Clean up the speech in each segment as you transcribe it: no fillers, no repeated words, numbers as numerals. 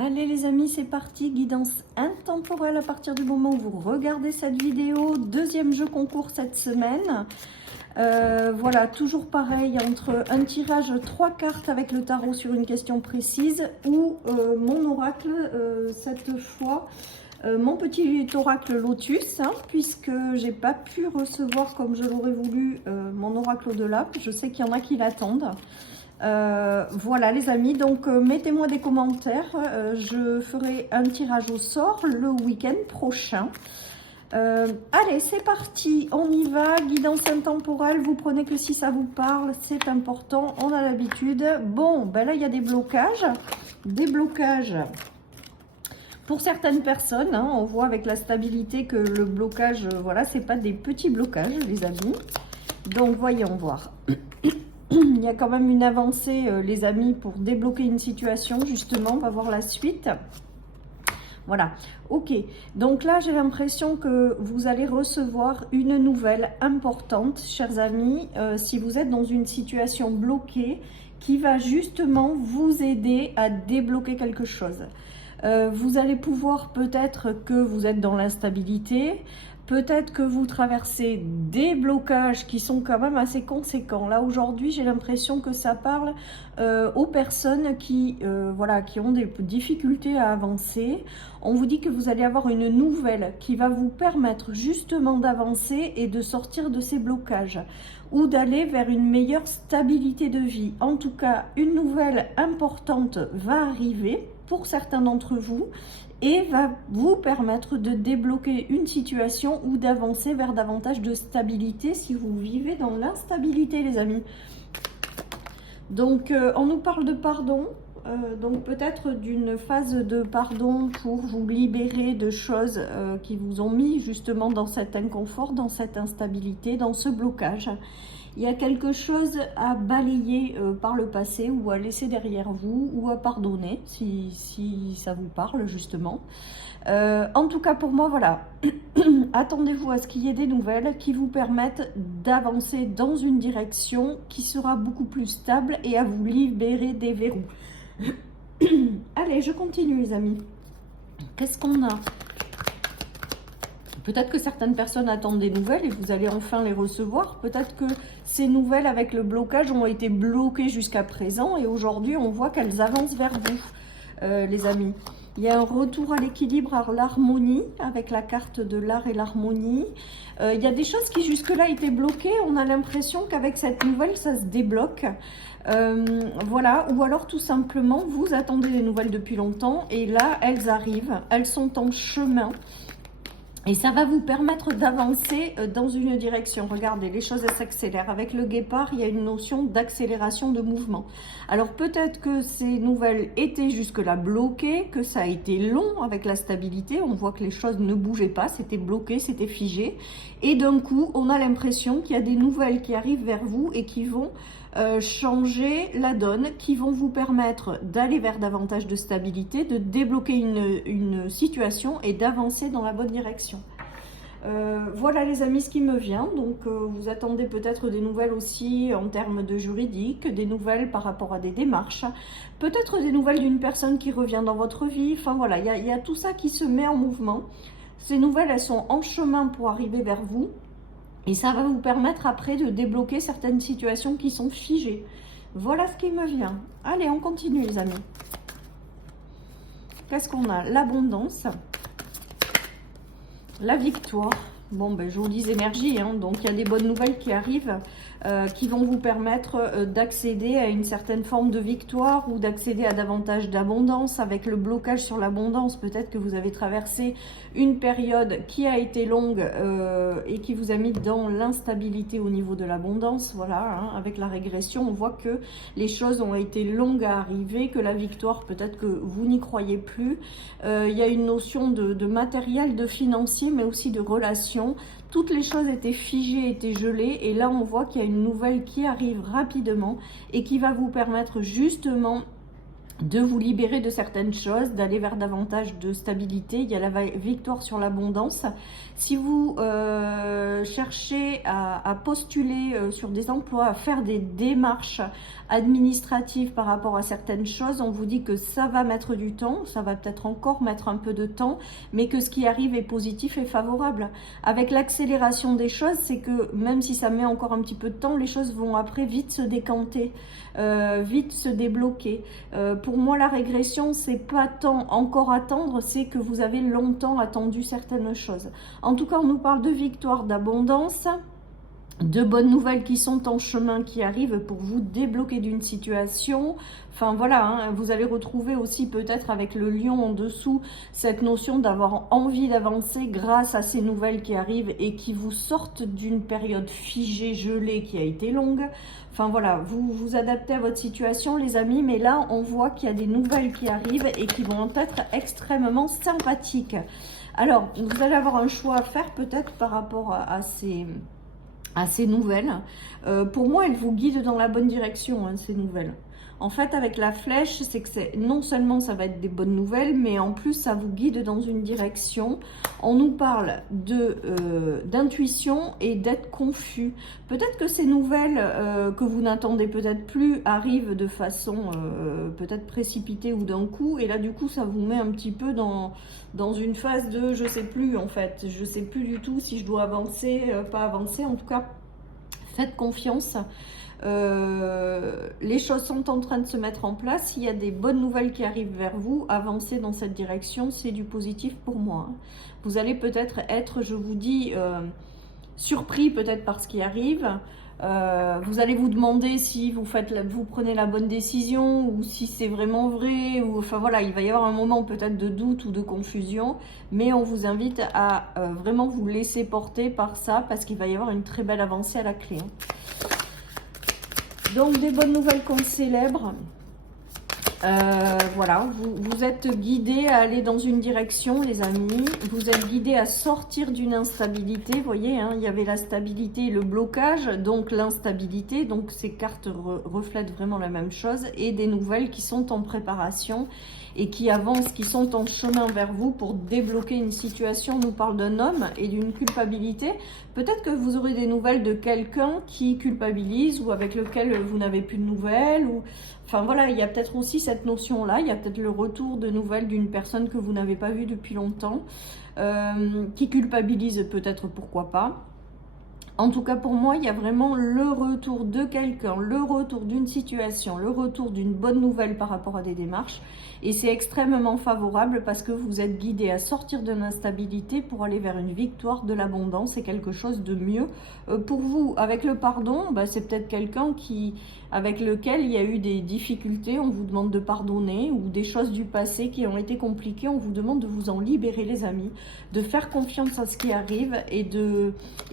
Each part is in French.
Allez les amis, c'est parti, guidance intemporelle à partir du moment où vous regardez cette vidéo. Deuxième jeu concours cette semaine. Voilà, toujours pareil, entre un tirage 3 cartes avec le tarot sur une question précise ou mon oracle, cette fois, mon petit oracle Lotus, hein, puisque j'ai pas pu recevoir comme je l'aurais voulu mon oracle au-delà. Je sais qu'il y en a qui l'attendent. Voilà les amis, donc mettez-moi des commentaires, je ferai un tirage au sort le week-end prochain. Allez, c'est parti, on y va, guidance intemporelle, vous prenez que si ça vous parle, c'est important, on a l'habitude. Bon, ben là il y a des blocages pour certaines personnes, hein, on voit avec la stabilité que le blocage, voilà, c'est pas des petits blocages les amis. Donc voyons voir. Il y a quand même une avancée, les amis, pour débloquer une situation, justement. On va voir la suite. Voilà, ok. Donc là, j'ai l'impression que vous allez recevoir une nouvelle importante, chers amis, si vous êtes dans une situation bloquée, qui va justement vous aider à débloquer quelque chose. Vous allez pouvoir, peut-être que vous êtes dans l'instabilité, peut-être que vous traversez des blocages qui sont quand même assez conséquents. Là, aujourd'hui, j'ai l'impression que ça parle aux personnes qui, voilà, qui ont des difficultés à avancer. On vous dit que vous allez avoir une nouvelle qui va vous permettre justement d'avancer et de sortir de ces blocages ou d'aller vers une meilleure stabilité de vie. En tout cas, une nouvelle importante va arriver pour certains d'entre vous et va vous permettre de débloquer une situation ou d'avancer vers davantage de stabilité si vous vivez dans l'instabilité, les amis. Donc, on nous parle de pardon, donc peut-être d'une phase de pardon pour vous libérer de choses qui vous ont mis justement dans cet inconfort, dans cette instabilité, dans ce blocage. Il y a quelque chose à balayer par le passé ou à laisser derrière vous ou à pardonner si ça vous parle justement. En tout cas pour moi, voilà, attendez-vous à ce qu'il y ait des nouvelles qui vous permettent d'avancer dans une direction qui sera beaucoup plus stable et à vous libérer des verrous. Allez, je continue les amis. Qu'est-ce qu'on a ? Peut-être que certaines personnes attendent des nouvelles et vous allez enfin les recevoir. Peut-être que ces nouvelles avec le blocage ont été bloquées jusqu'à présent et aujourd'hui on voit qu'elles avancent vers vous, les amis. Il y a un retour à l'équilibre, à l'harmonie avec la carte de l'art et l'harmonie. Il y a des choses qui jusque-là étaient bloquées. On a l'impression qu'avec cette nouvelle, ça se débloque. Voilà, ou alors tout simplement, vous attendez des nouvelles depuis longtemps et là, elles arrivent. Elles sont en chemin. Et ça va vous permettre d'avancer dans une direction. Regardez, les choses s'accélèrent. Avec le guépard, il y a une notion d'accélération de mouvement. Alors peut-être que ces nouvelles étaient jusque-là bloquées, que ça a été long avec la stabilité. On voit que les choses ne bougeaient pas, c'était bloqué, c'était figé. Et d'un coup, on a l'impression qu'il y a des nouvelles qui arrivent vers vous et qui vont changer la donne, qui vont vous permettre d'aller vers davantage de stabilité, de débloquer une situation et d'avancer dans la bonne direction. Voilà les amis ce qui me vient. Donc vous attendez peut-être des nouvelles aussi en termes de juridique, des nouvelles par rapport à des démarches, peut-être des nouvelles d'une personne qui revient dans votre vie. Enfin voilà, il y a tout ça qui se met en mouvement. Ces nouvelles, elles sont en chemin pour arriver vers vous. Et ça va vous permettre après de débloquer certaines situations qui sont figées. Voilà ce qui me vient. Allez, on continue les amis. Qu'est-ce qu'on a? L'abondance. La victoire. Bon, ben, jolies énergies, hein. Donc il y a des bonnes nouvelles qui arrivent, qui vont vous permettre d'accéder à une certaine forme de victoire ou d'accéder à davantage d'abondance. Avec le blocage sur l'abondance, peut-être que vous avez traversé une période qui a été longue et qui vous a mis dans l'instabilité au niveau de l'abondance. Voilà, hein. Avec la régression, on voit que les choses ont été longues à arriver, que la victoire, peut-être que vous n'y croyez plus. Il y a une notion de matériel, de financier, mais aussi de relation. Toutes les choses étaient figées, étaient gelées et là on voit qu'il y a une nouvelle qui arrive rapidement et qui va vous permettre justement de vous libérer de certaines choses, d'aller vers davantage de stabilité. Il y a la victoire sur l'abondance. Si vous cherchez à postuler sur des emplois, à faire des démarches administratives par rapport à certaines choses, on vous dit que ça va mettre du temps, ça va peut-être encore mettre un peu de temps, mais que ce qui arrive est positif et favorable. Avec l'accélération des choses, c'est que même si ça met encore un petit peu de temps, les choses vont après vite se décanter, vite se débloquer. Pour moi, la régression, c'est pas tant encore attendre, c'est que vous avez longtemps attendu certaines choses. En tout cas, on nous parle de victoire, d'abondance, de bonnes nouvelles qui sont en chemin, qui arrivent pour vous débloquer d'une situation. Enfin voilà, hein, vous allez retrouver aussi peut-être avec le lion en dessous cette notion d'avoir envie d'avancer grâce à ces nouvelles qui arrivent et qui vous sortent d'une période figée, gelée qui a été longue. Enfin voilà, vous vous adaptez à votre situation les amis, mais là on voit qu'il y a des nouvelles qui arrivent et qui vont être extrêmement sympathiques. Alors, vous allez avoir un choix à faire peut-être par rapport à ces nouvelles. Pour moi, elles vous guident dans la bonne direction, hein, ces nouvelles. En fait, avec la flèche, c'est que non seulement ça va être des bonnes nouvelles, mais en plus, ça vous guide dans une direction. On nous parle d'intuition et d'être confus. Peut-être que ces nouvelles que vous n'attendez peut-être plus arrivent de façon peut-être précipitée ou d'un coup. Et là, du coup, ça vous met un petit peu dans une phase de je sais plus, en fait. Je sais plus du tout si je dois avancer, pas avancer. En tout cas, faites confiance. Les choses sont en train de se mettre en place. S'il y a des bonnes nouvelles qui arrivent vers vous, avancez dans cette direction, c'est du positif pour moi. Vous allez peut-être être, je vous dis, surpris peut-être par ce qui arrive. Vous allez vous demander si vous prenez la bonne décision ou si c'est vraiment vrai. Enfin voilà, il va y avoir un moment peut-être de doute ou de confusion, mais on vous invite à vraiment vous laisser porter par ça parce qu'il va y avoir une très belle avancée à la clé. Donc, des bonnes nouvelles qu'on célèbre. Voilà, vous êtes guidés à aller dans une direction, les amis. Vous êtes guidés à sortir d'une instabilité. Vous voyez, hein, il y avait la stabilité et le blocage, donc l'instabilité. Donc, ces cartes reflètent vraiment la même chose. Et des nouvelles qui sont en préparation et qui avancent, qui sont en chemin vers vous pour débloquer une situation. On nous parle d'un homme et d'une culpabilité. Peut-être que vous aurez des nouvelles de quelqu'un qui culpabilise ou avec lequel vous n'avez plus de nouvelles. Enfin voilà, il y a peut-être aussi cette notion-là. Il y a peut-être le retour de nouvelles d'une personne que vous n'avez pas vue depuis longtemps, qui culpabilise peut-être, pourquoi pas. En tout cas, pour moi, il y a vraiment le retour de quelqu'un, le retour d'une situation, le retour d'une bonne nouvelle par rapport à des démarches. Et c'est extrêmement favorable parce que vous êtes guidé à sortir de l'instabilité pour aller vers une victoire, de l'abondance et quelque chose de mieux. Pour vous, avec le pardon, c'est peut-être quelqu'un avec lequel il y a eu des difficultés. On vous demande de pardonner ou des choses du passé qui ont été compliquées. On vous demande de vous en libérer, les amis, de faire confiance à ce qui arrive et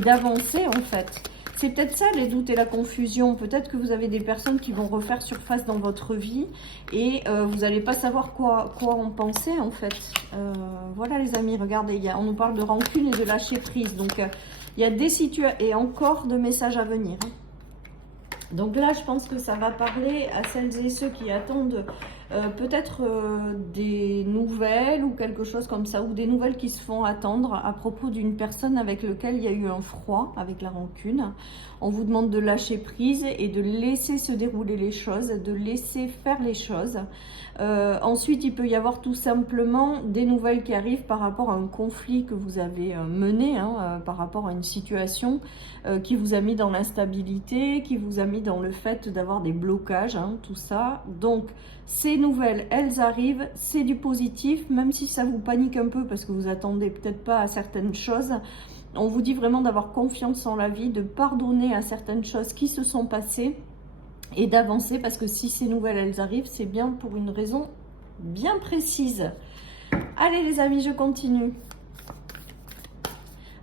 d'avancer, en fait. C'est peut-être ça, les doutes et la confusion. Peut-être que vous avez des personnes qui vont refaire surface dans votre vie et vous n'allez pas savoir quoi en penser, en fait. Voilà, les amis, regardez, on nous parle de rancune et de lâcher prise. Donc, il y a des situations et encore de messages à venir. Donc là, je pense que ça va parler à celles et ceux qui attendent peut-être des nouvelles ou quelque chose comme ça, ou des nouvelles qui se font attendre à propos d'une personne avec laquelle il y a eu un froid, avec la rancune. On vous demande de lâcher prise et de laisser se dérouler les choses, de laisser faire les choses. Ensuite, il peut y avoir tout simplement des nouvelles qui arrivent par rapport à un conflit que vous avez mené, par rapport à une situation qui vous a mis dans l'instabilité, qui vous a mis dans le fait d'avoir des blocages, tout ça. Donc, ces nouvelles, elles arrivent, c'est du positif, même si ça vous panique un peu parce que vous attendez peut-être pas à certaines choses. On vous dit vraiment d'avoir confiance en la vie, de pardonner à certaines choses qui se sont passées et d'avancer parce que si ces nouvelles, elles arrivent, c'est bien pour une raison bien précise. Allez les amis, je continue.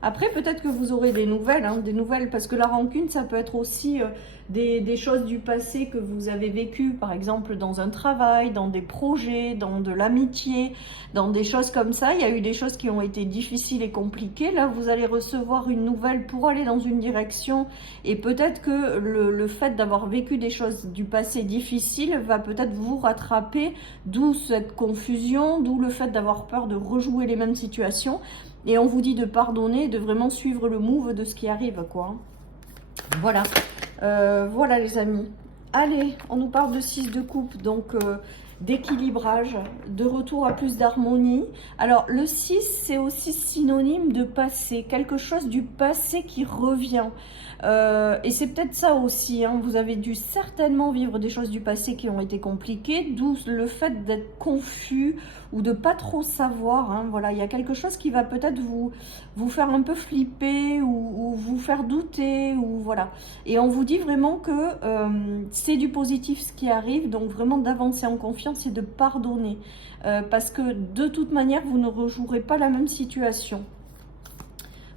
Après, peut-être que vous aurez des nouvelles parce que la rancune, ça peut être aussi des choses du passé que vous avez vécues, par exemple dans un travail, dans des projets, dans de l'amitié, dans des choses comme ça. Il y a eu des choses qui ont été difficiles et compliquées. Là, vous allez recevoir une nouvelle pour aller dans une direction, et peut-être que le fait d'avoir vécu des choses du passé difficiles va peut-être vous rattraper, d'où cette confusion, d'où le fait d'avoir peur de rejouer les mêmes situations. Et on vous dit de pardonner, de vraiment suivre le move de ce qui arrive, quoi. Voilà. Voilà les amis. Allez, on nous parle de 6 de coupe, donc d'équilibrage, de retour à plus d'harmonie. Alors le 6, c'est aussi synonyme de passé, quelque chose du passé qui revient. Et c'est peut-être ça aussi, hein. Vous avez dû certainement vivre des choses du passé qui ont été compliquées, d'où le fait d'être confus ou de pas trop savoir, hein. Voilà, il y a quelque chose qui va peut-être vous faire un peu flipper ou vous faire douter, ou voilà. Et on vous dit vraiment que c'est du positif ce qui arrive, donc vraiment d'avancer en confiance et de pardonner, parce que de toute manière vous ne rejouerez pas la même situation.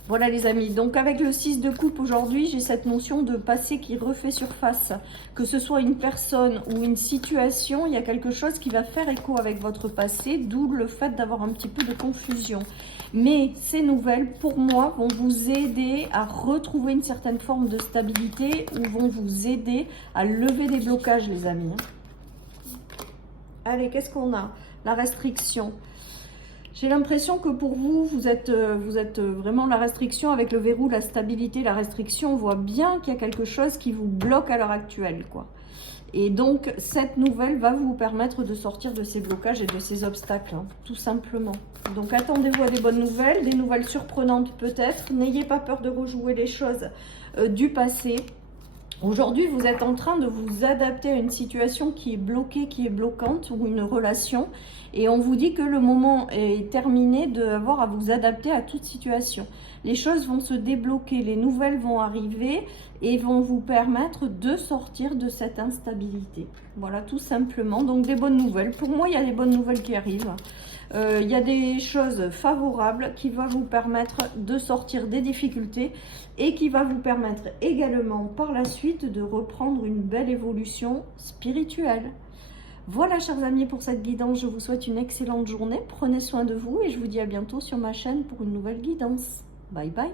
Voilà les amis, donc avec le 6 de coupe aujourd'hui, j'ai cette notion de passé qui refait surface. Que ce soit une personne ou une situation, il y a quelque chose qui va faire écho avec votre passé, d'où le fait d'avoir un petit peu de confusion. Mais ces nouvelles, pour moi, vont vous aider à retrouver une certaine forme de stabilité, ou vont vous aider à lever des blocages les amis. Allez, qu'est-ce qu'on a? La restriction. J'ai l'impression que pour vous, vous êtes vraiment la restriction avec le verrou, la stabilité, la restriction. On voit bien qu'il y a quelque chose qui vous bloque à l'heure actuelle, quoi. Et donc, cette nouvelle va vous permettre de sortir de ces blocages et de ces obstacles, hein, tout simplement. Donc, attendez-vous à des bonnes nouvelles, des nouvelles surprenantes peut-être. N'ayez pas peur de rejouer les choses du passé. Aujourd'hui, vous êtes en train de vous adapter à une situation qui est bloquée, qui est bloquante, ou une relation. Et on vous dit que le moment est terminé d'avoir à vous adapter à toute situation. Les choses vont se débloquer, les nouvelles vont arriver et vont vous permettre de sortir de cette instabilité. Voilà, tout simplement. Donc, des bonnes nouvelles. Pour moi, il y a des bonnes nouvelles qui arrivent. Il y a des choses favorables qui vont vous permettre de sortir des difficultés et qui va vous permettre également par la suite de reprendre une belle évolution spirituelle. Voilà chers amis pour cette guidance, je vous souhaite une excellente journée, prenez soin de vous et je vous dis à bientôt sur ma chaîne pour une nouvelle guidance. Bye bye.